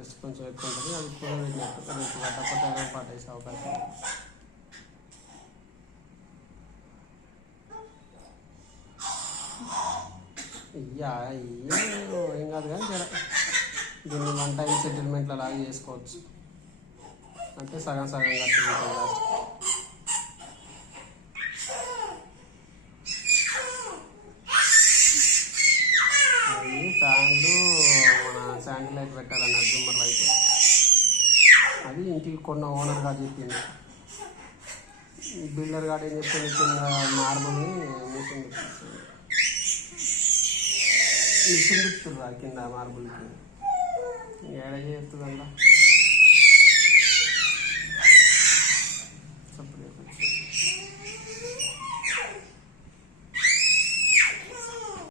Interest కొంచెం ఎక్కువ ఉంటుంది. అది కూడా పెట్టినట్టు రేపు కట్టకపోతే పట్టేసే అవకాశం. ఏం కాదు కానీ జర దీన్ని 1 టైం సెటిల్మెంట్ అలాగే చేసుకోవచ్చు. అంటే సగం సగం కట్టుకుంటాం లాస్ట్. అది ఫ్యాన్లు మన శాండిలైట్ పెట్టాలన్నారు జూమర్లు అయితే. అది ఇంటికి కొన్న ఓనర్ గారు చెప్పింది. బిల్డర్ గారు ఏం చెప్పింది, కింద మార్బుల్ని మిషన్ తిప్పుతుర్రా కింద మార్బుల్కి. ఏడ చేస్తుందంట.